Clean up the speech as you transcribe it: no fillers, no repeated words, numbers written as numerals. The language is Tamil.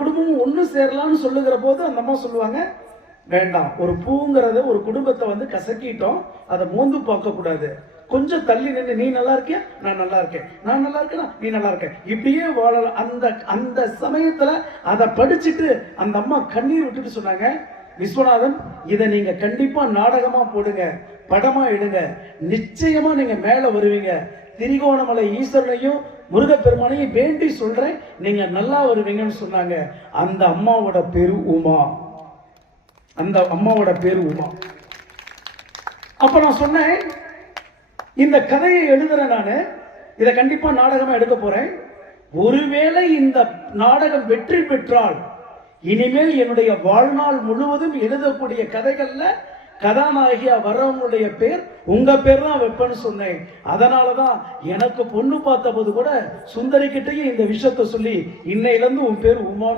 குடும்பமும் ஒண்ணு சேரலாம்னு சொல்லுகிற போது அந்த அம்மா சொல்லுவாங்க, வேண்டாம், ஒரு பூங்கிறத ஒரு குடும்பத்தை வந்து கசக்கிட்டோம், அதை மோந்து பார்க்க கூடாது, கொஞ்சம் தள்ளி நின்று நீ நல்லா இருக்கியா, நான் நல்லா இருக்கேன், நான் நல்லா இருக்கேனா, நீ நல்லா இருக்க, இப்படியே வாழலாம். அந்த அந்த சமயத்துல அதை படிச்சுட்டு அந்த அம்மா கண்ணீர் விட்டுட்டு சொன்னாங்க, விஸ்வநாதன், இதை நீங்க கண்டிப்பா நாடகமா போடுங்க, படமா எடுங்க, நிச்சயமா நீங்க மேல வருவீங்க, திரிகோணமலை ஈஸ்வரனையும் முருகப்பெருமானையும் வேண்டி சொல்றேன், நீங்க நல்லா வருவீங்கன்னு சொன்னாங்க. அந்த அம்மாவோட பேரு உமா. அந்த அம்மாவோட பேரு உமா. அப்ப நான் சொன்னேன், இந்த கதையை எழுதுறேன், நானு இதை கண்டிப்பா நாடகமா எடுக்க போறேன். ஒருவேளை இந்த நாடகம் வெற்றி பெற்றால் இனிமேல் என்னுடைய வாழ்நாள் முழுவதும் எழுதக்கூடிய கதைகள்ல கதாநாயகியா வர்றவங்களுடைய பேர் உங்க பேர் தான் வைப்பேன்னு சொன்னேன். அதனாலதான் எனக்கு பொண்ணு பார்த்த போது கூட சுந்தரி கிட்டையும் இந்த விஷயத்த சொல்லி, இன்னையில இருந்து உன் பேர் உமா